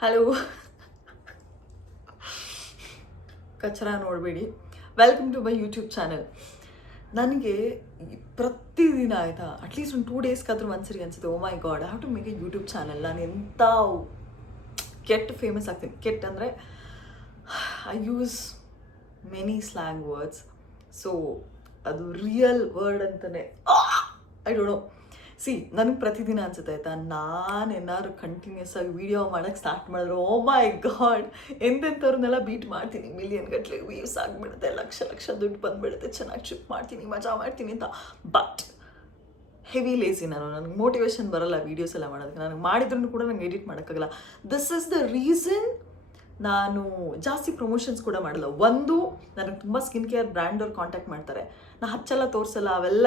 Hello, ಕಚರ ನೋಡಬೇಡಿ. Welcome to my YouTube channel. ನನಗೆ ಪ್ರತಿದಿನ ಆಯಿತಾ, ಅಟ್ಲೀಸ್ಟ್ ಒಂದು 2 ಡೇಸ್ಗಾದ್ರೂ ಒಂದ್ಸರಿ ಅನ್ಸುತ್ತೆ, oh my God, have to make a YouTube channel. ನಾನು ಎಂಥ ಕೆಟ್ಟ ಫೇಮಸ್ ಆಗ್ತೀನಿ. ಕೆಟ್ಟ ಅಂದರೆ I use many slang words. So ಅದು ರಿಯಲ್ ವರ್ಡ್ ಅಂತಲೇ ಐ ಡೋಂಟ್ ನೋ. ನನಗೆ ಪ್ರತಿದಿನ ಅನ್ಸುತ್ತೆ ಆಯಿತಾ, ನಾನು ಏನಾದ್ರು ಕಂಟಿನ್ಯೂಸ್ ಆಗಿ ವೀಡಿಯೋ ಮಾಡೋಕ್ಕೆ ಸ್ಟಾರ್ಟ್ ಮಾಡಿದ್ರು, ಓ ಮೈ ಗಾಡ್, ಎಂತೆಂಥವ್ರನ್ನೆಲ್ಲ ಬೀಟ್ ಮಾಡ್ತೀನಿ. ಮಿಲಿಯನ್ ಗಟ್ಟಲೆ ವ್ಯೂಸ್ ಆಗಿಬಿಡುತ್ತೆ, ಲಕ್ಷ ಲಕ್ಷ ದುಡ್ಡು ಬಂದುಬಿಡುತ್ತೆ, ಚೆನ್ನಾಗಿ ಟ್ರಿಪ್ ಮಾಡ್ತೀನಿ, ಮಜಾ ಮಾಡ್ತೀನಿ ಅಂತ. ಬಟ್ ಹೆವಿ ಲೇಸಿ ನನಗೆ ಮೋಟಿವೇಶನ್ ಬರಲ್ಲ ವೀಡಿಯೋಸ್ ಎಲ್ಲ ಮಾಡೋದಕ್ಕೆ. ನನಗೆ ಮಾಡಿದ್ರೂ ಕೂಡ ನಂಗೆ ಎಡಿಟ್ ಮಾಡೋಕ್ಕಾಗಲ್ಲ. ದಿಸ್ ಇಸ್ ದ ರೀಸನ್ ನಾನು ಜಾಸ್ತಿ ಪ್ರಮೋಷನ್ಸ್ ಕೂಡ ಮಾಡಲ್ಲ. ಒಂದು, ನನಗೆ ತುಂಬ ಸ್ಕಿನ್ ಕೇರ್ ಬ್ರ್ಯಾಂಡವ್ರು ಕಾಂಟ್ಯಾಕ್ಟ್ ಮಾಡ್ತಾರೆ, ನಾನು ಹಚ್ಚಲ್ಲ, ತೋರಿಸಲ್ಲ, ಅವೆಲ್ಲ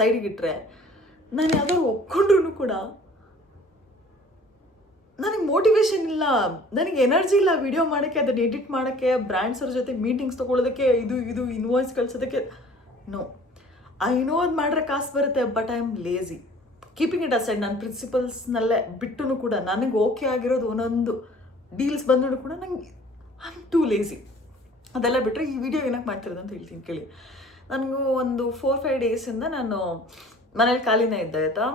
ಸೈಡಿಗಿಟ್ರೆ ನಾನು ಯಾವ್ದಾದ್ರು ಒಪ್ಕೊಂಡ್ರೂ ಕೂಡ ನನಗೆ ಮೋಟಿವೇಶನ್ ಇಲ್ಲ, ನನಗೆ ಎನರ್ಜಿ ಇಲ್ಲ ವಿಡಿಯೋ ಮಾಡೋಕ್ಕೆ, ಅದನ್ನು ಎಡಿಟ್ ಮಾಡೋಕ್ಕೆ, ಬ್ರ್ಯಾಂಡ್ಸವ್ರ ಜೊತೆ ಮೀಟಿಂಗ್ಸ್ ತೊಗೊಳೋದಕ್ಕೆ, ಇದು ಇನ್ವಾಯ್ಸ್ ಕಳ್ಸೋದಕ್ಕೆ. ನೋ, ಐ ನೋ ಅದು ಮಾಡ್ರೆ ಕಾಸು ಬರುತ್ತೆ, but I am lazy. Keeping it aside, ನನ್ನ ಪ್ರಿನ್ಸಿಪಲ್ಸ್ನಲ್ಲೇ ಬಿಟ್ಟು ಕೂಡ ನನಗೆ ಓಕೆ ಆಗಿರೋದು ಒಂದೊಂದು ಡೀಲ್ಸ್ ಬಂದರೂ ಕೂಡ ನಂಗೆ ಐ ಆಮ್ ಟೂ ಲೇಸಿ. ಅದೆಲ್ಲ ಬಿಟ್ಟರೆ ಈ ವಿಡಿಯೋ ಏನಕ್ಕೆ ಮಾಡ್ತಿರೋದು ಅಂತ ಹೇಳ್ತೀನಿ ಕೇಳಿ. ನನಗೂ ಒಂದು 4-5 ಡೇಸಿಂದ ನಾನು ಮನೇಲಿ ಖಾಲಿನೇ ಇದ್ದೆ ಆಯಿತಾ.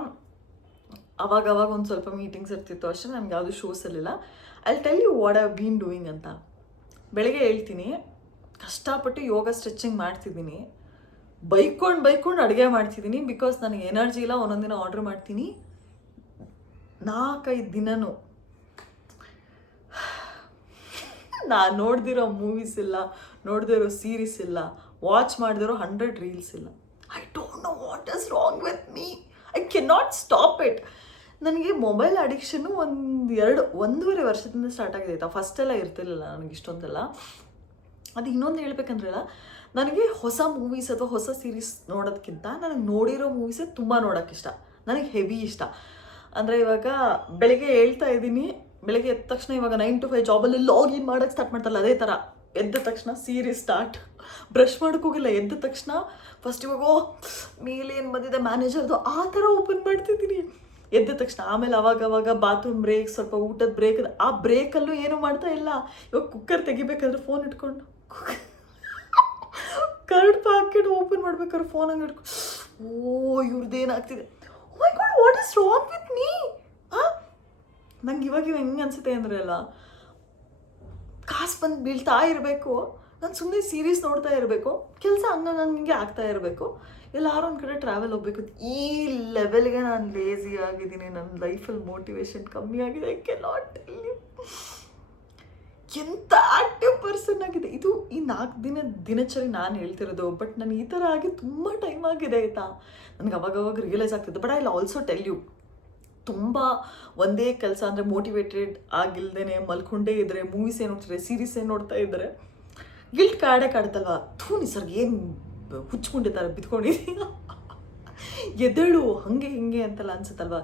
ಅವಾಗ ಒಂದು ಸ್ವಲ್ಪ ಮೀಟಿಂಗ್ಸ್ ಇರ್ತಿತ್ತು ಅಷ್ಟೇ, ನನಗೆ ಯಾವುದು ಶೋಸ್ ಇರಲಿಲ್ಲ. I tell you what I been doing ಅಂತ. ಬೆಳಗ್ಗೆ ಹೇಳ್ತೀನಿ, ಕಷ್ಟಪಟ್ಟು ಯೋಗ ಸ್ಟ್ರೆಚಿಂಗ್ ಮಾಡ್ತಿದ್ದೀನಿ, ಬೈಕೊಂಡು ಅಡುಗೆ ಮಾಡ್ತಿದ್ದೀನಿ. ಬಿಕಾಸ್ ನನಗೆ ಎನರ್ಜಿ ಇಲ್ಲ, ಒಂದೊಂದು ದಿನ ಆರ್ಡ್ರ್ ಮಾಡ್ತೀನಿ. 4-5 ದಿನನೂ ನಾನು ನೋಡ್ದಿರೋ ಮೂವೀಸ್ ಇಲ್ಲ, ನೋಡ್ದಿರೋ ಸೀರೀಸ್ ಇಲ್ಲ, ವಾಚ್ ಮಾಡಿದಿರೋ 100 ರೀಲ್ಸ್ ಇಲ್ಲ. I don't know what is wrong with me. I can not stop it. ನನಗೆ ಮೊಬೈಲ್ ಅಡಿಕ್ಷನ್ನು 1.5 ವರ್ಷದಿಂದ ಸ್ಟಾರ್ಟ್ ಆಗಿದೆ ಆಯಿತಾ. ಫಸ್ಟೆಲ್ಲ ಇರ್ತಿರ್ಲಿಲ್ಲ ನನಗೆ ಇಷ್ಟೊಂದೆಲ್ಲ. ಅದು ಇನ್ನೊಂದು ಹೇಳ್ಬೇಕಂದ್ರಲ್ಲ, ನನಗೆ ಹೊಸ ಮೂವೀಸ್ ಅಥವಾ ಹೊಸ ಸೀರೀಸ್ ನೋಡೋದಕ್ಕಿಂತ ನನಗೆ ನೋಡಿರೋ ಮೂವೀಸೇ ತುಂಬ ನೋಡೋಕ್ಕೆ ಇಷ್ಟ. ನನಗೆ ಹೆವಿ ಇಷ್ಟ. ಅಂದರೆ ಇವಾಗ ಬೆಳಗ್ಗೆ ಹೇಳ್ತಾ ಇದ್ದೀನಿ, ಬೆಳಗ್ಗೆ ಎದ್ದ ತಕ್ಷಣ ಇವಾಗ 9 to 5 ಜಾಬಲ್ಲಿ ಲಾಗಿನ್ ಮಾಡೋಕ್ಕೆ ಸ್ಟಾರ್ಟ್ ಮಾಡ್ತಾರಲ್ಲ, ಅದೇ ಥರ ಎದ್ದ ತಕ್ಷಣ ಸೀರೀಸ್ ಸ್ಟಾರ್ಟ್. ಬ್ರಷ್ ಮಾಡೋಕ್ಕೋಗಿಲ್ಲ, ಎದ್ದ ತಕ್ಷಣ ಫಸ್ಟ್ ಇವಾಗ ಮೇಲೆ ಏನು ಬಂದಿದೆ ಮ್ಯಾನೇಜರ್ದು, ಆ ಥರ ಓಪನ್ ಮಾಡ್ತಿದ್ದೀನಿ ಎದ್ದ ತಕ್ಷಣ. ಆಮೇಲೆ ಅವಾಗ ಬಾತ್ರೂಮ್ ಬ್ರೇಕ್, ಸ್ವಲ್ಪ ಊಟದ ಬ್ರೇಕ್, ಆ ಬ್ರೇಕಲ್ಲೂ ಏನೂ ಮಾಡ್ತಾ ಇಲ್ಲ. ಇವಾಗ ಕುಕ್ಕರ್ ತೆಗಿಬೇಕಾದ್ರೆ ಫೋನ್ ಇಟ್ಕೊಂಡು ಕರ್ಡ್ ಪ್ಯಾಕೆಟ್ ಓಪನ್ ಮಾಡ್ಬೇಕಾದ್ರೆ ಫೋನ್ ಹಂಗೆ ಇಟ್ಕೊಂಡು, ಓ ಇವ್ರದ್ದೇನಾಗ್ತಿದೆ, oh my god, what is wrong with me. ನಂಗೆ ಇವಾಗ ಹೆಂಗೆ ಅನಿಸುತ್ತೆ ಅಂದರೆ ಅಲ್ಲ, ಕಾಸು ಬಂದು ಬೀಳ್ತಾ ಇರಬೇಕು, ನಾನು ಸುಮ್ಮನೆ ಸೀರೀಸ್ ನೋಡ್ತಾ ಇರಬೇಕು, ಕೆಲಸ ಹಂಗೆ ಆಗ್ತಾ ಇರಬೇಕು, ಎಲ್ಲಾರು ಒಂದು ಕಡೆ ಟ್ರಾವೆಲ್ ಹೋಗ್ಬೇಕು. ಈ ಲೆವೆಲ್ಗೆ ನಾನು ಲೇಸಿ ಆಗಿದ್ದೀನಿ. ನನ್ನ ಲೈಫಲ್ಲಿ ಮೋಟಿವೇಶನ್ ಕಮ್ಮಿ ಆಗಿದೆ. I can not tell you. ಎಂಥ ಆ್ಯಕ್ಟಿವ್ ಪರ್ಸನ್ ಆಗಿದೆ. ಇದು ಈ 4 ದಿನಚರಿ ನಾನು ಹೇಳ್ತಿರೋದು. ಬಟ್ ನಾನು ಈ ಥರ ಆಗಿ ತುಂಬ ಟೈಮ್ ಆಗಿದೆ ಆಯಿತಾ. ನನಗೆ ಅವಾಗ ರಿಯಲೈಸ್ ಆಗ್ತಿದೆ. But I will also tell you, ತುಂಬ ಒಂದೇ ಕೆಲಸ ಅಂದರೆ ಮೋಟಿವೇಟೆಡ್ ಆಗಿಲ್ದೇ ಮಲ್ಕೊಂಡೇ ಇದ್ದರೆ, ಮೂವೀಸ್ ಏನು ನೋಡ್ತಾರೆ, ಸೀರೀಸ್ ಏನು ನೋಡ್ತಾ ಇದ್ದರೆ ಗಿಲ್ಟ್ ಕಾಡುತ್ತಲ್ವ. ನಿಸರ್ಗ ಏನು ಹುಚ್ಕೊಂಡಿದ್ದಾರೆ, ಬಿತ್ಕೊಂಡಿದ್ದೀನಿ, ಎದ್ದೇಳು, ಹಾಗೆ ಹಿಂಗೆ ಅಂತೆಲ್ಲ ಅನ್ಸುತ್ತಲ್ವ.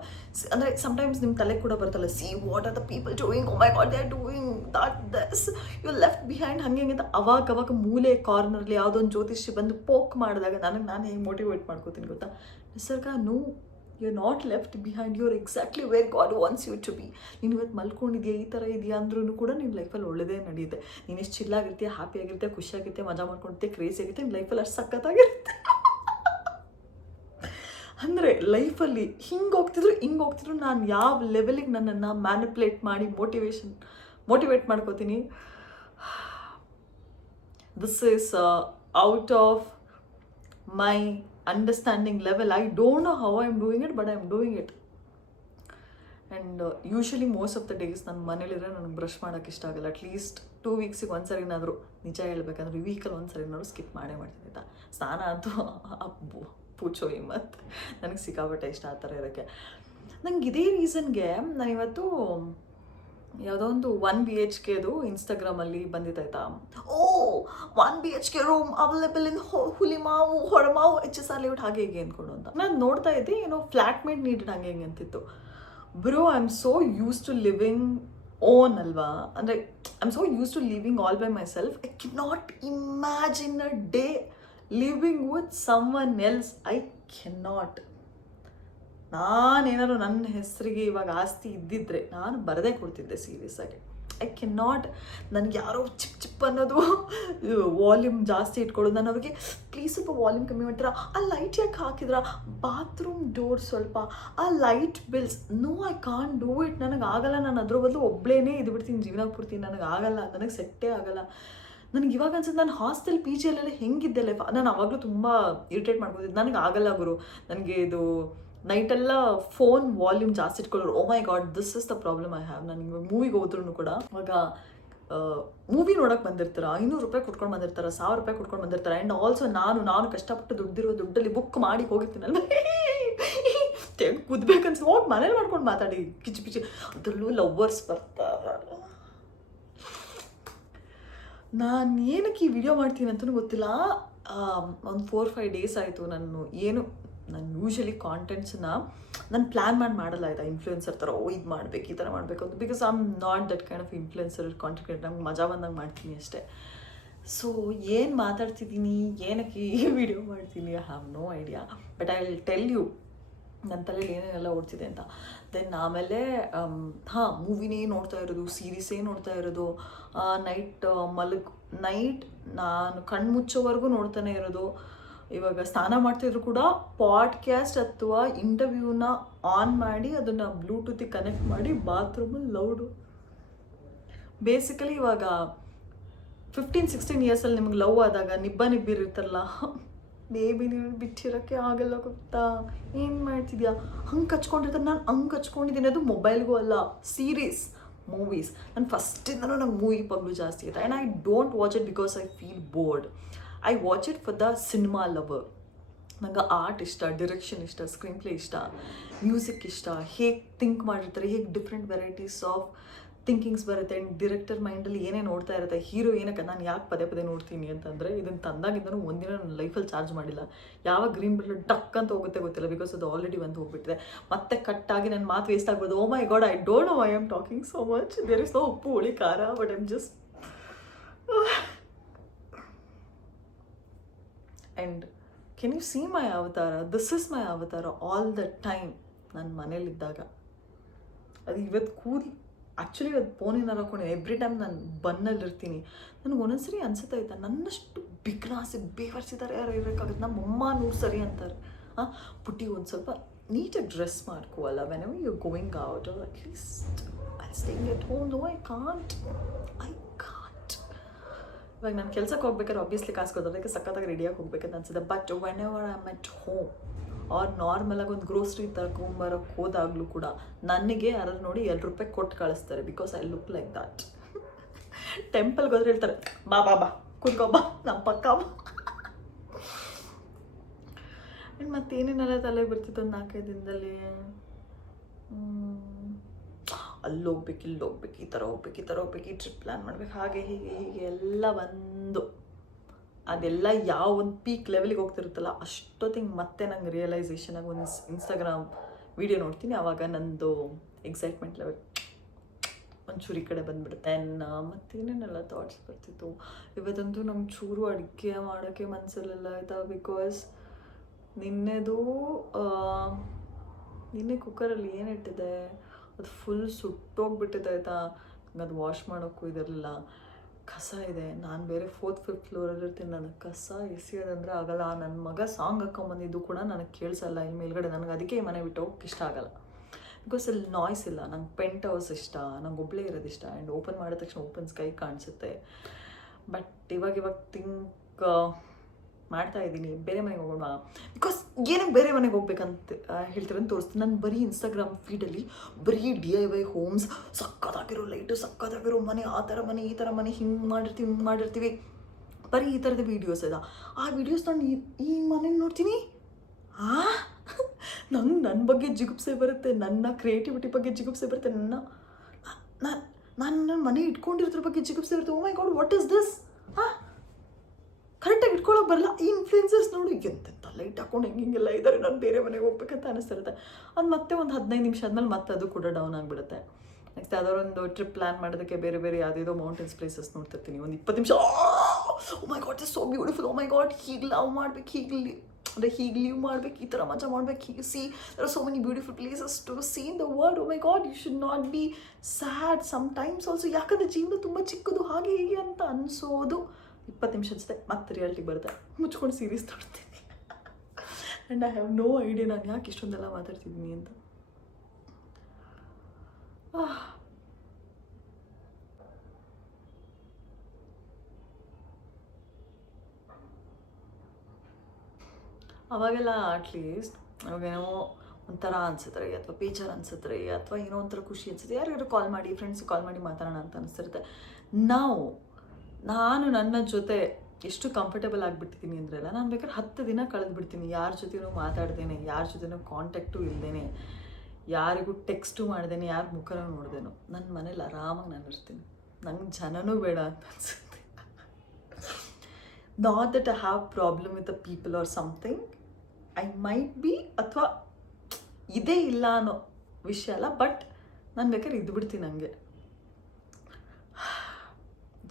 ಅಂದರೆ ಸಮ್ಟೈಮ್ಸ್ ನಿಮ್ಮ ತಲೆ ಕೂಡ ಬರ್ತಲ್ಲ, see what are the people doing, oh my God they are doing that this, you left behind, ಹಾಗೆ ಅಂತ. ಅವಾಗ ಮೂಲೆ ಕಾರ್ನರ್ಲಿ ಯಾವುದೋ ಒಂದು ಜ್ಯೋತಿಷಿ ಬಂದು ಪೋಕ್ ಮಾಡಿದಾಗ ನಾನು ಹೇಗೆ ಮೋಟಿವೇಟ್ ಮಾಡ್ಕೋತೀನಿ ಗೊತ್ತಾ. Nisarga, no, you are not left behind, you are exactly where God wants you to be. ನೀನು ಇವತ್ತು ಮಲ್ಕೊಂಡಿದ್ಯಾ, ಈ ಥರ ಇದೆಯಾ ಅಂದ್ರೂ ಕೂಡ ನಿಮ್ಮ ಲೈಫಲ್ಲಿ ಒಳ್ಳೆಯದೇ ನಡೆಯುತ್ತೆ. ನೀನು ಎಷ್ಟು ಚಿಲ್ಲಾಗಿರ್ತೀಯ, ಹ್ಯಾಪಿಯಾಗಿರ್ತೀಯ, ಖುಷಿಯಾಗಿರ್ತೀಯ, ಮಜಾ ಮಾಡ್ಕೊಳ್ತೀಯ, ಕ್ರೇಜಿ ಆಗಿರ್ತೀಯ, ನಿಮ್ಮ ಲೈಫಲ್ಲಿ ಅಷ್ಟು ಸಖತ್ತಾಗಿರುತ್ತೆ. ಅಂದರೆ ಲೈಫಲ್ಲಿ ಹಿಂಗೆ ಹೋಗ್ತಿದ್ರು ನಾನು ಯಾವ ಲೆವೆಲಿಗೆ ನನ್ನನ್ನು ಮ್ಯಾನಿಪ್ಯುಲೇಟ್ ಮಾಡಿ ಮೋಟಿವೇಟ್ ಮಾಡ್ಕೋತೀನಿ. This is out of my understanding level. I don't know how I am doing it, but I am doing it. And usually most of the days ನನ್ನ ಮನೇಲಿದ್ರೆ ನನಗೆ ಬ್ರಷ್ ಮಾಡೋಕ್ಕೆ ಇಷ್ಟ ಆಗಲ್ಲ. ಅಟ್ಲೀಸ್ಟ್ 2 ವೀಕ್ಸಿಗೆ ಒಂದ್ಸರಿನಾದರೂ, ನಿಜ ಹೇಳ್ಬೇಕಂದ್ರೆ ವೀಕಲ್ಲಿ ಒಂದ್ಸರಿನಾದ್ರು ಸ್ಕಿಪ್ ಮಾಡ್ತೀನಿ ಆಯಿತಾ. ಸ್ನಾನ ಅಂತೂ ಪೂಚೋ ಮತ್ತು ನನಗೆ ಸಿಕ್ಕಾಪಟ್ಟೆ ಇಷ್ಟ ಆ ಥರ ಇರೋಕ್ಕೆ. ನಂಗೆ ಇದೇ ರೀಸನ್ಗೆ ನಾನಿವತ್ತು ಯಾವುದೋ ಒಂದು 1 BHKದು ಇನ್ಸ್ಟಾಗ್ರಾಮಲ್ಲಿ ಬಂದಿದ್ದಾಯ್ತಾ. 1 BHK room available in Hulimavu, Horamavu, HSR layout, ಹಾಗೆ ಹೀಗೆ ಅಂದ್ಕೊಂಡು ಅಂತ ನಾನು ನೋಡ್ತಾ ಇದ್ದೆ. ಏನೋ ಫ್ಲ್ಯಾಟ್ ಮೇಡ್ ನೀಡೆಡ್ ಹಂಗೆ ಹಿಂಗೆ ಅಂತಿತ್ತು. Bro, I am so used to living own ಅಲ್ವಾ. ಅಂದರೆ I am so used to living all by myself. I cannot imagine a day living with someone else. I cannot. ನಾನೇನಾದ್ರು ನನ್ನ ಹೆಸರಿಗೆ ಇವಾಗ ಆಸ್ತಿ ಇದ್ದಿದ್ರೆ ನಾನು ಬರದೇ ಕೊಡ್ತಿದ್ದೆ ಸೀರಿಯಸ್ ಆಗಿ. I can not. ನನಗೆ ಯಾರೋ ಚಿಪ್ ಚಿಪ್ ಅನ್ನೋದು, ವಾಲ್ಯೂಮ್ ಜಾಸ್ತಿ ಇಟ್ಕೊಳ್ಳೋದು, ನಾನು ಅವ್ರಿಗೆ ಪ್ಲೀಸ್ ಸ್ವಲ್ಪ ವಾಲ್ಯೂಮ್ ಕಮ್ಮಿ ಮಾಡ್ತೀರಾ, ಆ ಲೈಟ್ ಯಾಕೆ ಹಾಕಿದ್ರ, ಬಾತ್ರೂಮ್ ಡೋರ್ ಸ್ವಲ್ಪ, ಆ light bills, no I can't do it, ನನಗೆ ಆಗಲ್ಲ. ನಾನು ಅದ್ರ ಬದಲು ಒಬ್ಬಳೇನೇ ಇದು ಬಿಡ್ತೀನಿ ಜೀವನ ಪೂರ್ತಿ, ನನಗೆ ಆಗಲ್ಲ, ನನಗೆ ಸೆಟ್ಟೇ ಆಗಲ್ಲ. ನನಗೆ ಇವಾಗ ಅನ್ಸುತ್ತೆ ನಾನು ಹಾಸ್ಟೆಲ್ ಪಿ ಜಿಯಲ್ಲೆಲ್ಲ ಹೆಂಗಿದ್ದೆ ಲೈಫ್, ನಾನು ಅವಾಗಲೂ ತುಂಬ ಇರಿಟೇಟ್ ಮಾಡ್ಬೋದಿದ್ದು. ನನಗೆ ಆಗಲ್ಲ ಗುರು, ನನಗೆ ಇದು ನೈಟೆಲ್ಲ ಫೋನ್ ವಾಲ್ಯೂಮ್ ಜಾಸ್ತಿ ಇಟ್ಕೊಳ್ಳೋರು. Oh my god, this is the problem I have. ನಾನು ಇವಾಗ ಮೂವಿಗೆ ಹೋದ್ರೂ ಕೂಡ ಇವಾಗ ಮೂವಿ ನೋಡೋಕೆ ಬಂದಿರ್ತಾರೆ, 500 ರೂಪಾಯಿ ಕೊಟ್ಕೊಂಡು ಬಂದಿರ್ತಾರೆ, 1000 ರೂಪಾಯಿ ಕೊಟ್ಕೊಂಡು ಬಂದಿರ್ತಾರೆ. ಆ್ಯಂಡ್ ಆಲ್ಸೋ ನಾನು ಕಷ್ಟಪಟ್ಟು ದುಡ್ಡಿರೋ ದುಡ್ಡಲ್ಲಿ ಬುಕ್ ಮಾಡಿ ಹೋಗಿರ್ತೀನಲ್ಲ, ತೆಗೆದು ಕುದ್ಬೇಕನ್ಸ ಹೋಗಿ ಮನೇಲಿ ಮಾಡ್ಕೊಂಡು ಮಾತಾಡಿ ಕಿಚಿ ಪಿಚಿ. ಅದರಲ್ಲೂ ಲವ್ವರ್ಸ್ ಬರ್ತಾರೆ. ನಾನು ಏನಕ್ಕೆ ಈ ವಿಡಿಯೋ ಮಾಡ್ತೀನಿ ಅಂತಲೂ ಗೊತ್ತಿಲ್ಲ. ಒಂದು 4-5 ಡೇಸ್ ಆಯಿತು ನಾನು ಯೂಶ್ವಲಿ ಕಾಂಟೆಂಟ್ಸನ್ನ ನಾನು ಪ್ಲ್ಯಾನ್ ಮಾಡಲ್ಲ ಆಯಿತಾ, ಇನ್ಫ್ಲೂಯೆನ್ಸರ್ ಥರ ಇದು ಮಾಡಬೇಕು ಈ ಥರ ಮಾಡಬೇಕು ಅಂತ. Because I am not that kind of influencer content creator. ನಂಗೆ ಮಜಾ ಬಂದಂಗೆ ಮಾಡ್ತೀನಿ ಅಷ್ಟೇ. ಸೊ ಏನು ಮಾತಾಡ್ತಿದ್ದೀನಿ, ಏನಕ್ಕೆ ಈ ವಿಡಿಯೋ ಮಾಡ್ತೀನಿ, I have no idea. But I will tell you ನನ್ನ ತಲೆಯಲ್ಲಿ ಏನೇನೆಲ್ಲ ಓಡ್ತಿದೆ ಅಂತ. ದೆನ್ ಆಮೇಲೆ ಮೂವಿನೇ ನೋಡ್ತಾ ಇರೋದು, ಸೀರೀಸೇ ನೋಡ್ತಾ ಇರೋದು, ನೈಟ್ ನಾನು ಕಣ್ಮುಚ್ಚೋವರೆಗೂ ನೋಡ್ತಾನೆ ಇರೋದು. ಇವಾಗ ಸ್ನಾನ ಮಾಡ್ತಿದ್ರು ಕೂಡ ಪಾಡ್ಕ್ಯಾಸ್ಟ್ ಅಥವಾ ಇಂಟರ್ವ್ಯೂನ ಆನ್ ಮಾಡಿ ಅದನ್ನು ಬ್ಲೂಟೂತಿಗೆ ಕನೆಕ್ಟ್ ಮಾಡಿ ಬಾತ್ರೂಮಲ್ಲಿ ಲೌಡು. ಬೇಸಿಕಲಿ ಇವಾಗ 15-16 ಇಯರ್ಸಲ್ಲಿ ನಿಮ್ಗೆ ಲವ್ ಆದಾಗ ನಿಬ್ಬಿರುತ್ತಲ್ಲ, ಬೇಬಿ ನೀವು ಬಿಟ್ಟಿರೋಕ್ಕೆ ಆಗಲ್ಲ ಗೊತ್ತಾ, ಏನು ಮಾಡ್ತಿದ್ಯಾ, ಹಂಗೆ ಕಚ್ಕೊಂಡಿರ್ತಾರೆ. ನಾನು ಹಂಗೆ ಕಚ್ಕೊಂಡಿದ್ದೀನಿ, ಅದು ಮೊಬೈಲ್ಗೂ ಅಲ್ಲ, ಸೀರೀಸ್ ಮೂವೀಸ್. ನಾನು ಫಸ್ಟಿಂದನೂ ನಂಗೆ ಮೂವಿ ಪಗ್ಲು ಜಾಸ್ತಿ ಆಯ್ತು. And I don't watch it because I feel board. I watch it for the cinema lover. ನಂಗೆ ಆರ್ಟ್ ಇಷ್ಟ, ಡಿರೆಕ್ಷನ್ ಇಷ್ಟ, ಸ್ಕ್ರೀನ್ ಪ್ಲೇ ಇಷ್ಟ, ಮ್ಯೂಸಿಕ್ ಇಷ್ಟ, ಹೇಗೆ ಥಿಂಕ್ ಮಾಡಿರ್ತಾರೆ, ಹೇಗೆ ಡಿಫ್ರೆಂಟ್ ವೆರೈಟೀಸ್ ಆಫ್ ಥಿಂಕಿಂಗ್ಸ್ ಬರುತ್ತೆ. ಆ್ಯಂಡ್ ಡಿರೆಕ್ಟರ್ ಮೈಂಡಲ್ಲಿ ಏನೇ ನೋಡ್ತಾ ಇರುತ್ತೆ, ಹೀರೋ ಏನಕ್ಕೆ ನಾನು ಯಾಕೆ ಪದೇ ನೋಡ್ತೀನಿ ಅಂತಂದರೆ, ಇದನ್ನು ತಂದಾಗಿಂದನೂ ಒಂದಿನ ನನ್ನ ಲೈಫಲ್ಲಿ ಚಾರ್ಜ್ ಮಾಡಿಲ್ಲ. ಯಾವಾಗ ಗ್ರೀನ್ ಬಿಲ್ ಡಕ್ ಅಂತ ಹೋಗುತ್ತೆ ಗೊತ್ತಿಲ್ಲ, ಬಿಕಾಸ್ ಅದು ಆಲ್ರೆಡಿ ಒಂದು ಹೋಗ್ಬಿಟ್ಟಿದೆ. ಮತ್ತೆ ಕಟ್ಟಾಗಿ ನನ್ನ ಮಾತು ವೇಸ್ಟ್ ಆಗ್ಬೋದು. Oh my god, I don't know I am talking so much. There is no ಉಪ್ಪು ಹುಳಿ ಖಾರ, but I'm just and can you see my ಅವತಾರ? ದಿಸ್ ಇಸ್ ಮೈ ಅವತಾರ ಆಲ್ ದ ಟೈಮ್. ನಾನು ಮನೇಲಿದ್ದಾಗ ಅದು ಇವತ್ತು ಆ್ಯಕ್ಚುಲಿ ಇವತ್ತು ಫೋನಿನ ಹಾಕೊಂಡು ಎವ್ರಿ ಟೈಮ್ ನಾನು ಬನ್ನಲ್ಲಿರ್ತೀನಿ. ನನಗೆ ಒಂದೊಂದ್ಸರಿ ಅನ್ಸುತ್ತಾ ಆಯ್ತಾ, ನನ್ನಷ್ಟು ಬಿಗ್ನಾಸಿ ಬೇವರ್ಸಿದ್ದಾರೆ ಯಾರು ಇರೋಕ್ಕಾಗುತ್ತೆ. ನಮ್ಮಮ್ಮ 100 ಸರಿ ಅಂತಾರೆ, ಪುಟ್ಟಿ ಒಂದು ಸ್ವಲ್ಪ ನೀಟಾಗಿ ಡ್ರೆಸ್ ಮಾಡ್ಕೋವಲ್ಲ, whenever you going out, at least I staying at home. No, I can't. ಇವಾಗ ನಾನು ಕೆಲ್ಸಕ್ಕೆ ಹೋಗ್ಬೇಕಾದ್ರೆ ಆಬ್ವಿಯಸ್ಲಿ ಕಾಸು ಕೊಡೋದಕ್ಕೆ ಸಖತ್ತಾಗಿ ರೆಡಿಯಾಗಿ ಹೋಗ್ಬೇಕಂತ ಅನ್ಸುತ್ತೆ. But whenever I am at home or ನಾರ್ಮಲಾಗಿ ಒಂದು ಗ್ರೋಸ್ರಿ ತಗೊಂಬರೋಕ್ಕೆ ಹೋದಾಗಲೂ ಕೂಡ ನನಗೆ ಯಾರು ನೋಡಿ 2 ರೂಪಾಯಿ ಕೊಟ್ಟು ಕಳಿಸ್ತಾರೆ, because I look like that. ಟೆಂಪಲ್ಗೆ ಹೋದ್ರೆ ಹೇಳ್ತಾರೆ, ಬಾ ಕುತ್ಕೊಬ್ಬಾ ನಮ್ಮ ಪಕ್ಕ. ಆ್ಯಂಡ್ ಮತ್ತೇನೇನೆಲ್ಲ ತಲೆಗೆ ಬರ್ತಿತ್ತು ಒಂದು 4-5 ದಿನದಲ್ಲಿ. ಅಲ್ಲಿ ಹೋಗ್ಬೇಕು, ಇಲ್ಲಿ ಹೋಗ್ಬೇಕು, ಈ ಥರ ಹೋಗ್ಬೇಕು, ಈ ಟ್ರಿಪ್ ಪ್ಲ್ಯಾನ್ ಮಾಡ್ಬೇಕು, ಹಾಗೆ ಹೀಗೆ ಎಲ್ಲ ಬಂದು ಅದೆಲ್ಲ ಯಾವ ಒಂದು ಪೀಕ್ ಲೆವೆಲಿಗೆ ಹೋಗ್ತಿರುತ್ತಲ್ಲ, ಅಷ್ಟೊತ್ತಿಗೆ ಮತ್ತೆ ನಂಗೆ ರಿಯಲೈಸೇಷನ್ ಆಗಿ ಒಂದು ಇನ್ಸ್ಟಾಗ್ರಾಮ್ ವೀಡಿಯೋ ನೋಡ್ತೀನಿ. ಆವಾಗ ನಂದು ಎಕ್ಸೈಟ್ಮೆಂಟ್ ಲೆವೆಲ್ ಒಂಚೂರು ಈ ಕಡೆ ಬಂದುಬಿಡುತ್ತೆ. ಮತ್ತೇನೇನೆಲ್ಲ ಥಾಟ್ಸ್ ಬರ್ತಿತ್ತು. ಇವತ್ತಂತೂ ನಮ್ಗೆ ಚೂರು ಅಡುಗೆ ಮಾಡೋಕ್ಕೆ ಮನಸ್ಸಲ್ಲೆಲ್ಲ ಆಯಿತಾ, ಬಿಕಾಸ್ ನಿನ್ನೆ ಕುಕ್ಕರಲ್ಲಿ ಏನಿಟ್ಟಿದೆ ಅದು ಫುಲ್ ಸುಟ್ಟೋಗ್ಬಿಟ್ಟಿದೆ ಆಯಿತಾ. ಅದು ವಾಶ್ ಮಾಡೋಕ್ಕೂ ಇದರಲಿಲ್ಲ, ಕಸ ಇದೆ. ನಾನು ಬೇರೆ 4th-5th ಫ್ಲೋರಲ್ಲಿ ಇರ್ತೀನಿ, ನನಗೆ ಕಸ ಎಸೆಯೋದಂದರೆ ಆಗಲ್ಲ. ನನ್ನ ಮಗ ಸಾಂಗ್ ಹಾಕ್ಕೊಂಬಂದಿದ್ದು ಕೂಡ ನನಗೆ ಕೇಳಿಸಲ್ಲ ಇಲ್ಲಿ ಮೇಲ್ಗಡೆ. ನನಗೆ ಅದಕ್ಕೆ ಈ ಮನೆ ಬಿಟ್ಟು ಹೋಗಕ್ಕೆ ಇಷ್ಟ ಆಗಲ್ಲ, ಬಿಕಾಸ್ ಅಲ್ಲಿ ನಾಯ್ಸ್ ಇಲ್ಲ. ನಂಗೆ ಪೆಂಟ್ ಹೌಸ್ ಇಷ್ಟ, ನಂಗೆ ಒಬ್ಬಳೇ ಇರೋದು ಇಷ್ಟ. ಆ್ಯಂಡ್ ಓಪನ್ ಮಾಡಿದ ತಕ್ಷಣ ಓಪನ್ ಸ್ಕೈ ಕಾಣಿಸುತ್ತೆ. ಬಟ್ ಇವಾಗ ಥಿಂಕ್ ಮಾಡ್ತಾ ಇದ್ದೀನಿ, ಬೇರೆ ಮನೆಗೆ ಹೋಗೋಣ. ಬಿಕಾಸ್ ಏನಕ್ಕೆ ಬೇರೆ ಮನೆಗೆ ಹೋಗ್ಬೇಕಂತ ಹೇಳ್ತೀರಂತ ತೋರಿಸ್ತೀನಿ. ನಾನು ಬರೀ ಇನ್ಸ್ಟಾಗ್ರಾಮ್ ಫೀಡಲ್ಲಿ ಬರೀ DIY ಹೋಮ್ಸ್, ಸಕ್ಕತ್ತಾಗಿರೋ ಲೈಟು, ಸಕ್ಕತ್ತಾಗಿರೋ ಮನೆ, ಆ ಥರ ಮನೆ, ಈ ಥರ ಮನೆ, ಹಿಂಗೆ ಮಾಡಿರ್ತೀವಿ, ಬರೀ ಈ ಥರದ ವೀಡಿಯೋಸ್ ಇದೆ. ಆ ವೀಡಿಯೋಸ್ ನಾನು ಈ ಮನೆಗೆ ನೋಡ್ತೀನಿ, ನನ್ನ ಬಗ್ಗೆ ಜಿಗುಪ್ಸೆ ಬರುತ್ತೆ, ನನ್ನ ಕ್ರಿಯೇಟಿವಿಟಿ ಬಗ್ಗೆ ಜಿಗುಪ್ಸೆ ಬರುತ್ತೆ, ನನ್ನ ಮನೆ ಇಟ್ಕೊಂಡಿರೋದ್ರ ಬಗ್ಗೆ ಜಿಗುಪ್ಸೆ ಬರುತ್ತೆ. ಓ my god, what is this? ಕರೆಕ್ಟಾಗಿ ಇಟ್ಕೊಳ್ಳೋಕೆ ಬರಲ್ಲ. ಈ ಇನ್ಫ್ಲುಯೆನ್ಸರ್ಸ್ ನೋಡಿ ಎಂತೆಂಥ ಲೈಟ್ ಹಾಕೊಂಡು ಹಿಂಗೆಲ್ಲ ಇದ್ದಾರೆ, ನಾನು ಬೇರೆ ಮನೆಗೆ ಹೋಗ್ಬೇಕಂತ ಅನಿಸ್ತಿರುತ್ತೆ. ಅದು ಮತ್ತೆ ಒಂದು 15 ನಿಮಿಷ ಆದಮೇಲೆ ಮತ್ತೆ ಅದು ಕೂಡ ಡೌನ್ ಆಗಿಬಿಡುತ್ತೆ. ನೆಕ್ಸ್ಟ್ ಯಾವ್ದಾದ್ರು ಒಂದು ಟ್ರಿಪ್ ಪ್ಲ್ಯಾನ್ ಮಾಡೋದಕ್ಕೆ ಬೇರೆ ಯಾವುದೇದೋ ಮೌಂಟೇನ್ಸ್ ಪ್ಲೇಸಸ್ ನೋಡ್ತಿರ್ತೀನಿ. ಒಂದು 20 ನಿಮಿಷ, oh my god, is so beautiful, oh my god, ಹೀಗೆ ಲವ್ ಮಾಡ್ಬೇಕು, ಹೀಗೆ ಅಂದರೆ ಹೀಗೆ ಲೀವ್ ಮಾಡ್ಬೇಕು, ಈ ಥರ ಮಜಾ ಮಾಡ್ಬೇಕು, ಹೀಗೆ see there are so many beautiful places to see in the world. Oh my God, you should not be sad sometimes also. ಯಾಕಂದರೆ ಜೀವನ ತುಂಬ ಚಿಕ್ಕದು ಹಾಗೆ ಹೀಗೆ ಅಂತ ಅನಿಸೋದು 20 ನಿಮಿಷ ಅನಿಸುತ್ತೆ, ಮತ್ತೆ ರಿಯಾಲಿಟಿ ಬರುತ್ತೆ, ಮುಚ್ಕೊಂಡು ಸೀರೀಸ್ ನೋಡ್ತೀನಿ. And I have no idea ನಾನು ಯಾಕೆ ಇಷ್ಟೊಂದೆಲ್ಲ ಮಾತಾಡ್ತಿದ್ದೀನಿ ಅಂತ. ಅವಾಗೆಲ್ಲ ಅಟ್ಲೀಸ್ಟ್ ಅವಾಗೇನೋ ಒಂಥರ ಅನ್ಸುತ್ತೆ ರೀ, ಅಥವಾ ಬೇಜಾರು ಅನ್ಸುತ್ತೆ ರೀ, ಅಥವಾ ಏನೋ ಒಂಥರ ಖುಷಿ ಅನ್ಸುತ್ತೆ, ಯಾರ್ಯಾರು ಕಾಲ್ ಮಾಡಿ, ಫ್ರೆಂಡ್ಸಿಗೆ ಕಾಲ್ ಮಾಡಿ ಮಾತಾಡೋಣ ಅಂತ ಅನಿಸ್ತಿರುತ್ತೆ. ನಾನು ನನ್ನ ಜೊತೆ ಎಷ್ಟು ಕಂಫರ್ಟೇಬಲ್ ಆಗಿಬಿಡ್ತೀನಿ ಅಂದ್ರಲ್ಲ, ನಾನು ಬೇಕಾದ್ರೆ 10 ದಿನ ಕಳೆದ್ಬಿಡ್ತೀನಿ ಯಾರ ಜೊತೆನೂ ಮಾತಾಡ್ದೇನೆ, ಯಾರ ಜೊತೆನೂ ಕಾಂಟ್ಯಾಕ್ಟು ಇಲ್ಲದೇನೆ, ಯಾರಿಗೂ ಟೆಕ್ಸ್ಟು ಮಾಡ್ದೇನೆ, ಯಾರ ಮುಖನೂ ನೋಡ್ದೇನೋ ನನ್ನ ಮನೇಲಿ ಆರಾಮಾಗಿ ನಾನು ಇರ್ತೀನಿ. ನಂಗೆ ಜನನೂ ಬೇಡ ಅಂತ ಅನ್ಸುತ್ತೆ. Not that I have problem with the people are something, I might be, ಅಥವಾ ಇದೇ ಇಲ್ಲ ಅನ್ನೋ ವಿಷಯ ಅಲ್ಲ, ಬಟ್ ನಾನು ಬೇಕಾದ್ರೆ ಇದ್ದುಬಿಡ್ತೀನಿ. ನನಗೆ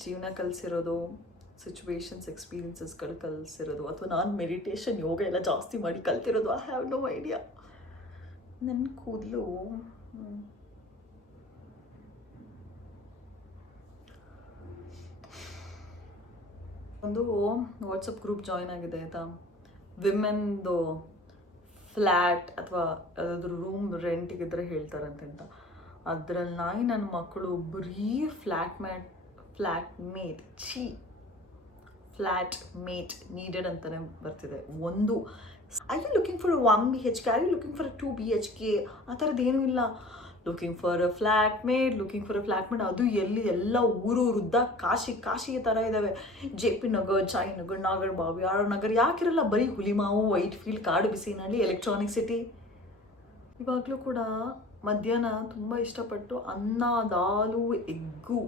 ಜೀವನ ಕಲಿಸಿರೋದು, ಸಿಚುವೇಶನ್ಸ್ ಎಕ್ಸ್ಪೀರಿಯನ್ಸಸ್ಗಳು ಕಲಿಸಿರೋದು, ಅಥವಾ ನಾನು ಮೆಡಿಟೇಷನ್ ಯೋಗ ಎಲ್ಲ ಜಾಸ್ತಿ ಮಾಡಿ ಕಲ್ತಿರೋದು, ಐ ಹ್ಯಾವ್ ನೋ ಐಡಿಯಾ. ನನ್ನ ಕೂದಲು ಒಂದು ವಾಟ್ಸಪ್ ಗ್ರೂಪ್ ಜಾಯ್ನ್ ಆಗಿದೆ ಆಯಿತಾ, ವಿಮೆನ್ದು ಫ್ಲ್ಯಾಟ್ ಅಥವಾ ಯಾವುದಾದ್ರೂ ರೂಮ್ ರೆಂಟಿಗಿದ್ರೆ ಹೇಳ್ತಾರಂತೆ ಅಂತ. ಅದರಲ್ಲಿ ನನ್ನ ಮಕ್ಕಳು ಬರೀ ಫ್ಲ್ಯಾಟ್ ಮೇಟ್ ನೀಡೆಡ್ ಅಂತಲೇ ಬರ್ತಿದೆ. ಒಂದು I you looking for 1 BHK, I you looking for 2 BHK, ಆ ಥರದ್ದೇನೂ ಇಲ್ಲ. Looking for a flatmate, ಅದು ಎಲ್ಲಿ ಎಲ್ಲ ಊರುದ್ದ ಕಾಶಿ ಥರ ಇದ್ದಾವೆ. JP ನಗರ್, ಜಯನಗರ್, ನಾಗರಬಾವಿ, ನಗರ್, ಯಾಕಿರಲ್ಲ, ಬರೀ ಹುಲಿಮಾವು, ವೈಟ್ ಫೀಲ್ಡ್, ಕಾಡು ಬಿಸಿನಲ್ಲಿ, ಎಲೆಕ್ಟ್ರಾನಿಕ್ ಸಿಟಿ. ಇವಾಗಲೂ ಕೂಡ ಮಧ್ಯಾಹ್ನ ತುಂಬ ಇಷ್ಟಪಟ್ಟು ಅನ್ನ, ದಾಲು, ಎಗ್ಗು,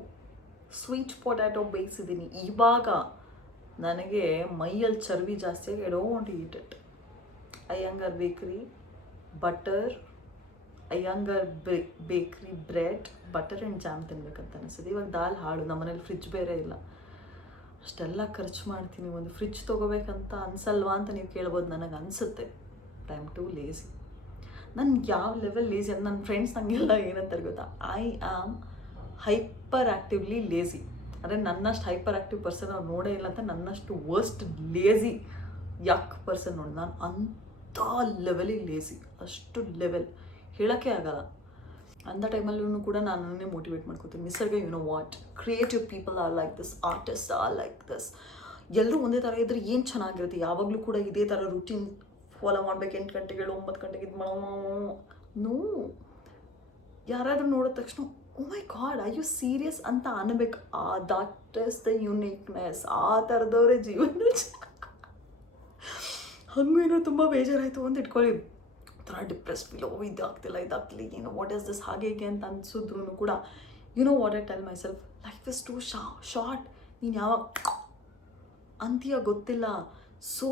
ಸ್ವೀಟ್ ಪೊಟ್ಯಾಟೊ ಬೇಯಿಸಿದ್ದೀನಿ. ಇವಾಗ ನನಗೆ ಮೈಯಲ್ಲಿ ಚರ್ಬಿ ಜಾಸ್ತಿಯಾಗಿ I don't want to eat it. Iyengar bakery butter, Iyengar bakery bread, butter and jam ತಿನ್ಬೇಕಂತ ಅನಿಸ್ತದೆ. ಇವಾಗ ದಾಲ್ ಹಾಳು, ನಮ್ಮನೇಲಿ ಫ್ರಿಜ್ ಬೇರೆ ಇಲ್ಲ. ಅಷ್ಟೆಲ್ಲ ಖರ್ಚು ಮಾಡ್ತೀನಿ, ಒಂದು ಫ್ರಿಜ್ ತೊಗೋಬೇಕಂತ ಅನ್ಸಲ್ವಾ ಅಂತ ನೀವು ಕೇಳ್ಬೋದು. ನನಗೆ ಅನಿಸುತ್ತೆ ಐ ಆಮ್ ಟು ಲೇಸಿ. ನಾನು ಯಾವ ಲೆವೆಲ್ ಲೇಸಿ ಅಂತ ನನ್ನ ಫ್ರೆಂಡ್ಸ್ ನನಗೆಲ್ಲ ಏನಂತಾರೆ ಗೊತ್ತಾ, I am hyper actively lazy. ಅಂದರೆ ನನ್ನಷ್ಟು ಹೈಪರ್ ಆ್ಯಕ್ಟಿವ್ ಪರ್ಸನ್ ಅವ್ರು ನೋಡೇ ಇಲ್ಲ ಅಂತ, ನನ್ನಷ್ಟು ವರ್ಸ್ಟ್ ಲೇಸಿ ಪರ್ಸನ್ ನೋಡಿ. ನಾನು ಅಂಥ ಲೆವೆಲಿಗೆ ಲೇಸಿ, ಅಷ್ಟು ಲೆವೆಲ್ ಹೇಳೋಕ್ಕೆ ಆಗಲ್ಲ. ಅಂಥ ಟೈಮಲ್ಲೂ ಕೂಡ ನಾನನ್ನೇ ಮೋಟಿವೇಟ್ ಮಾಡ್ಕೊತೀನಿ. Nisarga, you know what, creative people are like this, artist are like this. ಎಲ್ಲರೂ ಒಂದೇ ಥರ ಇದ್ದರೆ ಏನು ಚೆನ್ನಾಗಿರುತ್ತೆ. ಯಾವಾಗಲೂ ಕೂಡ ಇದೇ ಥರ ರೂಟೀನ್ ಫಾಲೋ ಮಾಡ್ಬೇಕು, 8 ಗಂಟೆಗೆ 9 ಗಂಟೆಗೆ ಇದು ನೋ. ಯಾರಾದರೂ ನೋಡಿದ ತಕ್ಷಣ ಓ my god are you serious ಅಂತ ಅನ್ಬೇಕು. That is the uniqueness. ಆ ಥರದವರೇ ಜೀವನ. ಹಂಗೂ ಏನೋ ತುಂಬ ಬೇಜಾರಾಯಿತು ಅಂತ ಇಟ್ಕೊಳ್ಳಿ, ಒಂಥರ ಡಿಪ್ರೆಸ್ ಫೀಲ್, ಇದಾಗ್ತಿಲ್ಲ ಏನೋ ವಾಟ್ ಇಸ್ ದಿಸ್ ಹಾಗೆ ಹೀಗೆ ಅಂತ ಅನ್ಸಿದ್ರು ಕೂಡ, you know what I tell myself, life is too short. ನೀನು ಯಾವಾಗ ಅಂತೀಯ ಗೊತ್ತಿಲ್ಲ. ಸೊ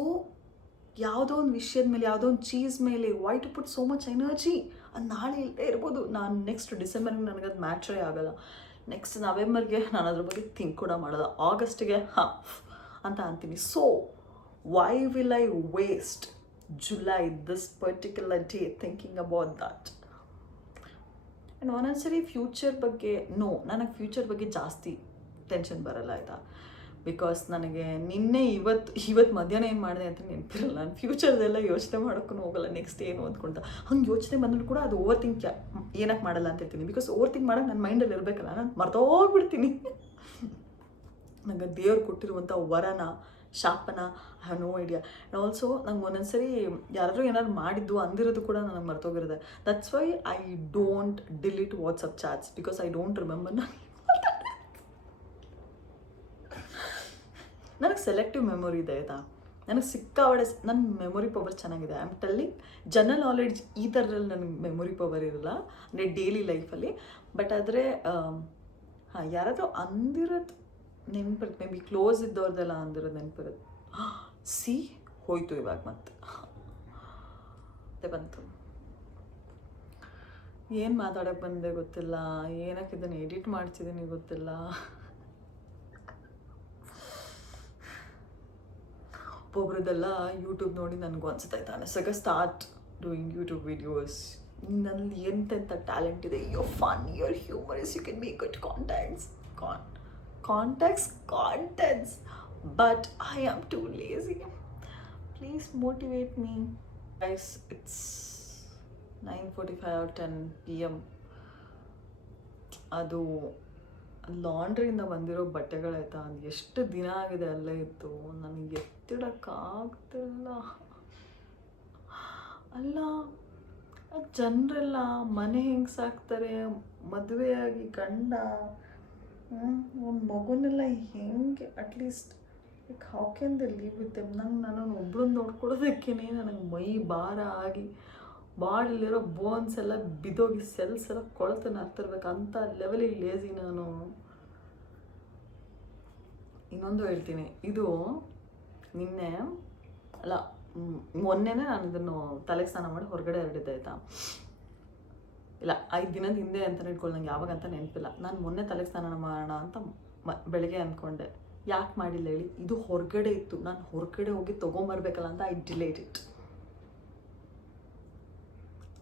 ಯಾವುದೋ ಒಂದು ವಿಷಯದ ಮೇಲೆ, ಯಾವುದೋ ಒಂದು ಚೀಸ್ ಮೇಲೆ why to put so much energy. ಅದು ನಾಳೆ ಇಲ್ಲದೆ ಇರ್ಬೋದು. ನಾನು ನೆಕ್ಸ್ಟ್ ಡಿಸೆಂಬರ್ಗೆ ನನಗದು ಮ್ಯಾಟ್ರೇ ಆಗೋಲ್ಲ. ನೆಕ್ಸ್ಟ್ ನವೆಂಬರ್ಗೆ ನಾನು ಅದ್ರ ಬಗ್ಗೆ ಥಿಂಕ್ ಕೂಡ ಮಾಡೋಲ್ಲ. ಆಗಸ್ಟ್ಗೆ ಅಂತ ಅಂತೀನಿ. So why will I waste July, this particular day, thinking about that? And ಒಂದೊಂದ್ಸರಿ ಫ್ಯೂಚರ್ ಬಗ್ಗೆ ನನಗೆ ಫ್ಯೂಚರ್ ಬಗ್ಗೆ ಜಾಸ್ತಿ ಟೆನ್ಷನ್ ಬರಲ್ಲ ಆಯಿತಾ. ಬಿಕಾಸ್ ನನಗೆ ಇವತ್ತು ಮಧ್ಯಾಹ್ನ ಏನು ಮಾಡಿದೆ ಅಂತ ನೆನಪಿರಲ್ಲ. ನಾನು ಫ್ಯೂಚರ್ದೆಲ್ಲ ಯೋಚನೆ ಮಾಡೋಕ್ಕೂ ಹೋಗಲ್ಲ, ನೆಕ್ಸ್ಟ್ ಏನು ಅಂದ್ಕೊಂತ. ಹಂಗೆ ಯೋಚನೆ ಬಂದರೂ ಕೂಡ ಅದು ಓವರ್ ಥಿಂಕ್ ಏನಕ್ಕೆ ಮಾಡಲ್ಲ ಅಂತ ಹೇಳ್ತೀನಿ. ಬಿಕಾಸ್ ಓವರ್ ಥಿಂಕ್ ಮಾಡೋಕ್ಕೆ ನನ್ನ ಮೈಂಡಲ್ಲಿ ಇರಬೇಕಲ್ಲ, ನಾನು ಮರ್ತೋಗ್ಬಿಡ್ತೀನಿ. ನನಗೆ ದೇವ್ರು ಕೊಟ್ಟಿರುವಂಥ ವರನ, ಶಾಪನ, I have no idea. And also ನಂಗೆ ಒಂದೊಂದ್ಸರಿ ಯಾರಾದರೂ ಏನಾದ್ರು ಮಾಡಿದ್ದು ಅಂದಿರೋದು ಕೂಡ ನನಗೆ ಮರ್ತೋಗಿರುತ್ತೆ. That's why I don't delete WhatsApp chats, because I don't remember. ನನಗೆ ಸೆಲೆಕ್ಟಿವ್ ಮೆಮೊರಿ ಇದೆ ಆಯಿತಾ. ನನಗೆ ಸಿಕ್ಕಾವಡೆ ನನ್ನ ಮೆಮೊರಿ ಪವರ್ ಚೆನ್ನಾಗಿದೆ. I am telling, general knowledge ಈ ಥರದಲ್ಲಿ ನನಗೆ ಮೆಮೊರಿ ಪವರ್ ಇರಲ್ಲ, ಅಂದರೆ ಡೈಲಿ ಲೈಫಲ್ಲಿ. ಬಟ್ ಆದರೆ ಯಾರಾದರೂ ಅಂದಿರೋದು ನೆನಪಿರುತ್ತೆ, ಮೇ ಬಿ ಕ್ಲೋಸ್ ಇದ್ದವ್ರದ್ದೆಲ್ಲ ಅಂದಿರೋದು ನೆನಪಿರುತ್ತೆ. ಹೋಯ್ತು ಇವಾಗ ಮತ್ತೆ ಬಂತು. ಏನು ಮಾತಾಡೋಕ್ಕೆ ಬಂದೆ ಗೊತ್ತಿಲ್ಲ, ಏನಕ್ಕೆ ಇದನ್ನು ಎಡಿಟ್ ಮಾಡ್ತಿದ್ದೀನಿ ಗೊತ್ತಿಲ್ಲ. ಒಬ್ಬೊಬ್ರದ್ದೆಲ್ಲ ಯೂಟ್ಯೂಬ್ ನೋಡಿ ನನಗೂ ಅನ್ಸುತ್ತೈತೆ ಅನಿಸಾಗ ಸ್ಟಾರ್ಟ್ ಡೂಯಿಂಗ್ ಯೂಟ್ಯೂಬ್ ವಿಡಿಯೋಸ್. ನನ್ನಲ್ಲಿ ಎಂತೆಂಥ ಟ್ಯಾಲೆಂಟ್ ಇದೆ, your fun, your humorous, you can make it contents but I am too lazy. Please motivate me guys. It's 9:45 or 10 PM. ಅದು ಲಾಂಡ್ರಿಯಿಂದ ಬಂದಿರೋ ಬಟ್ಟೆಗಳಾಯ್ತಾ, ಅದು ಎಷ್ಟು ದಿನ ಆಗಿದೆ ಅಲ್ಲೇ ಇತ್ತು, ನನಗೆ ಎತ್ತಿಡೋಕ್ಕಾಗ್ತಿಲ್ಲ. ಅಲ್ಲ, ಜನರೆಲ್ಲ ಮನೆ ಹೆಂಗೆ ಸಾಕ್ತಾರೆ, ಮದುವೆಯಾಗಿ ಗಂಡ ಒಂದು ಮಗುನೆಲ್ಲ ಹೆಂಗೆ at least like how can they leave with them. ನಾನು ಒಬ್ಳನ್ನ ನೋಡ್ಕೊಳ್ಳೋದಕ್ಕೇ ನನಗೆ ಮೈ ಭಾರ ಆಗಿ ಬಾಡಿಲಿರೋ ಬೋನ್ಸ್ ಎಲ್ಲ ಬಿದ್ದೋಗಿ ಸೆಲ್ಸ್ ಎಲ್ಲ ಕೊಳತನ ಆಗ್ತಿರ್ಬೇಕು ಅಂತ ಲೆವೆಲಿಗೆ ಲೇಸಿ ನಾನು. ಇನ್ನೊಂದು ಹೇಳ್ತೀನಿ, ಇದು ನಿನ್ನೆ ಅಲ್ಲ ಮೊನ್ನೆನೇ ನಾನು ಇದನ್ನು ತಲೆಗೆ ಸ್ನಾನ ಮಾಡಿ ಹೊರಗಡೆ ಹರಡಿದ್ದೆ ಆಯಿತಾ. ಇಲ್ಲ 5 ದಿನದ ಹಿಂದೆ ಅಂತ ಇಟ್ಕೊಳ್ಳಿ, ನಂಗೆ ಯಾವಾಗ ಅಂತ ನೆನಪಿಲ್ಲ. ನಾನು ಮೊನ್ನೆ ತಲೆಗೆ ಸ್ನಾನ ಮಾಡೋಣ ಅಂತ ಬೆಳಗ್ಗೆ ಅಂದ್ಕೊಂಡೆ. ಯಾಕೆ ಮಾಡಿಲ್ಲ ಹೇಳಿ, ಇದು ಹೊರಗಡೆ ಇತ್ತು, ನಾನು ಹೊರಗಡೆ ಹೋಗಿ ತೊಗೊಂಬರ್ಬೇಕಲ್ಲ ಅಂತ ಐ ಡಿಲೇಡ್ ಇಟ್.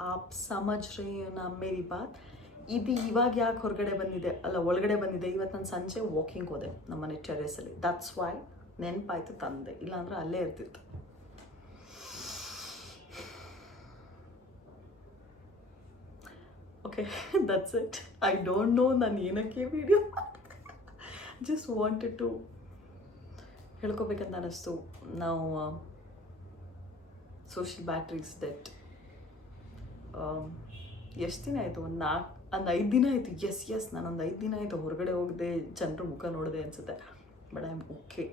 ಆಪ್ ಸಮಜ್ ರಹಿ ಹೋ ನಾ ಮೇರಿ ಬಾತ್. ಇದು ಇವಾಗ ಯಾಕೆ ಹೊರಗಡೆ ಬಂದಿದೆ ಅಲ್ಲ ಒಳಗಡೆ ಬಂದಿದೆ, ಇವತ್ತು ನಾನು ಸಂಜೆ ವಾಕಿಂಗ್ ಹೋದೆ ನಮ್ಮನೆ ಟೆರೇಸಲ್ಲಿ. ದಟ್ಸ್ ವೈ ನೆನಪಾಯ್ತು ತಂದೆ, ಇಲ್ಲಾಂದ್ರೆ ಅಲ್ಲೇ ಇರ್ತಿತ್ತು. Okay, that's it. I don't no ನಾನು ಏನಕ್ಕೆ ವಿಡಿಯೋ ಜಸ್ಟ್ ವಾಂಟೆಡ್ ಟು ಹೇಳ್ಕೊಬೇಕಂತ ಅನ್ನಿಸ್ತು. ನಾವು ಸೋಷಿಯಲ್ ಬ್ಯಾಟ್ರೀಸ್ ಡೆಟ್ ಎಷ್ಟು ದಿನ ಆಯಿತು, ಒಂದು 5 ದಿನ ಆಯಿತು. ಎಸ್ ನಾನೊಂದು 5 ದಿನ ಆಯಿತು ಹೊರಗಡೆ ಹೋಗದೆ, ಜನರ ಮುಖ ನೋಡಿದೆ ಅನಿಸುತ್ತೆ. But I am okay.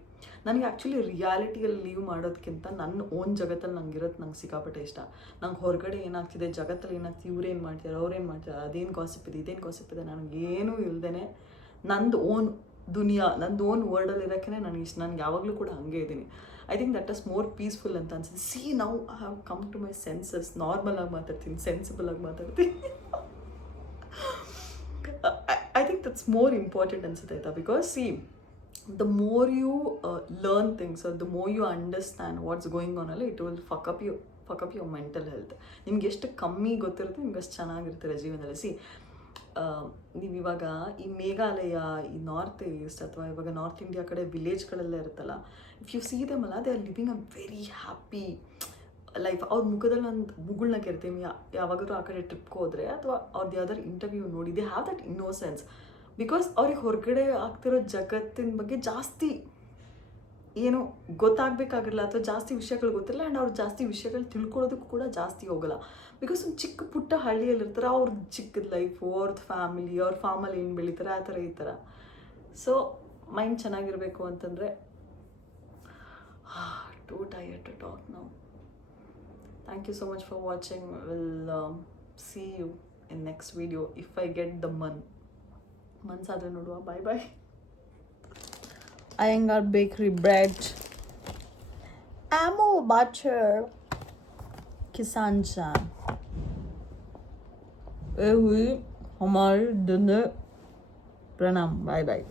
ನನಗೆ ಆ್ಯಕ್ಚುಲಿ ರಿಯಾಲಿಟಿಯಲ್ಲಿ ಲೀವ್ ಮಾಡೋದಕ್ಕಿಂತ ನನ್ನ ಓನ್ ಜಗತ್ತಲ್ಲಿ ನಂಗಿರೋದು ನಂಗೆ ಸಿಕ್ಕಾಪಟ್ಟೆ ಇಷ್ಟ. ನಂಗೆ ಹೊರಗಡೆ ಏನಾಗ್ತಿದೆ, ಜಗತ್ತಲ್ಲಿ ಏನಾಗ್ತಿದೆ, ಇವ್ರೇನು ಮಾಡ್ತಾರೆ, ಅವ್ರೇನು ಮಾಡ್ತಾರೆ, ಅದೇನು ಕಾಸಿಪ್ ಇದೆ, ಇದೇನು ಕಾಸಿಪ್ ಇದೆ, ನನಗೇನೂ ಇಲ್ಲದೇ ನಂದು ಓನ್ ದುನಿಯಾ, ನಂದು ಓನ್ ವರ್ಲ್ಡಲ್ಲಿ ಇರೋಕ್ಕೆ ನನಗೆ ಇಷ್ಟ. ನನಗೆ ಯಾವಾಗಲೂ ಕೂಡ ಹಾಗೆ ಇದ್ದೀನಿ. I think that is more peaceful ಅಂತ ಅನ್ಸುತ್ತೆ. See now I have come to my senses. Normal ಆಗಿ ಮಾತಾಡ್ತೀನಿ, ಸೆನ್ಸಿಬಲ್ ಆಗಿ ಮಾತಾಡ್ತೀನಿ. I think that's more important ಅನ್ಸುತ್ತೆ ಆಯಿತಾ. Because see the more you learn things or the more you understand what's going on ಅಲ್ಲ, it will fuck up your mental health. ನಿಮ್ಗೆ ಎಷ್ಟು ಕಮ್ಮಿ ಗೊತ್ತಿರುತ್ತೆ ನಿಮ್ಗೆ ಅಷ್ಟು ಚೆನ್ನಾಗಿರ್ತೀರ ಜೀವನದಲ್ಲಿ. ಸಿ ನೀವು ಇವಾಗ ಈ ಮೇಘಾಲಯ, ಈ ನಾರ್ತ್ ಈಸ್ಟ್ ಅಥವಾ ಇವಾಗ ನಾರ್ತ್ ಇಂಡಿಯಾ ಕಡೆ ವಿಲೇಜ್ಗಳೆಲ್ಲ ಇರುತ್ತಲ್ಲ, ಇಫ್ ಯು ಸಿ ದೆಮ್ ಅಲ್ಲ, they are living a very happy life. ಅವ್ರ ಮುಖದಲ್ಲಿ ಒಂದು ಮುಗುಳ್ನ ಕೆರ್ತೀವಿ. ಯಾವಾಗಾದ್ರೂ ಆ ಕಡೆ ಟ್ರಿಪ್ಗೆ ಹೋದರೆ ಅಥವಾ ಅವ್ರದ್ದು ಯಾವ್ದಾದ್ರು ಇಂಟರ್ವ್ಯೂ ನೋಡಿ, they have that innocence. Because ಅವ್ರಿಗೆ ಹೊರಗಡೆ ಆಗ್ತಿರೋ ಜಗತ್ತಿನ ಬಗ್ಗೆ ಜಾಸ್ತಿ ಏನು ಗೊತ್ತಾಗಬೇಕಾಗಿರಲ್ಲ ಅಥವಾ ಜಾಸ್ತಿ ವಿಷಯಗಳು ಗೊತ್ತಿಲ್ಲ. ಆ್ಯಂಡ್ ಅವ್ರು ಜಾಸ್ತಿ ವಿಷಯಗಳು ತಿಳ್ಕೊಳ್ಳೋದಕ್ಕೂ ಕೂಡ ಜಾಸ್ತಿ ಹೋಗಲ್ಲ. ಬಿಕಾಸ್ ಒಂದು ಚಿಕ್ಕ ಪುಟ್ಟ ಹಳ್ಳಿಯಲ್ಲಿರ್ತಾರೆ, ಅವ್ರದ್ದು ಚಿಕ್ಕದ ಲೈಫು, ಅವ್ರದ್ದು ಫ್ಯಾಮಿಲಿ, ಅವ್ರ ಫಾರ್ಮಲ್ಲಿ ಏನು ಬೆಳೀತಾರೆ, ಆ ಥರ ಈ ಥರ. ಸೊ ಮೈಂಡ್ ಚೆನ್ನಾಗಿರಬೇಕು ಅಂತಂದರೆ too tired to talk now. Thank you so much for watching. Will see you in next video if I get the ಮನ್ಸಾದ್ರೆ ನೋಡುವ. ಬಾಯ್ ಬಾಯ್. Iyengar bakery bread, amul butter, किसान जान, ये हुई हमारी दिन। प्रणाम, बाय बाय.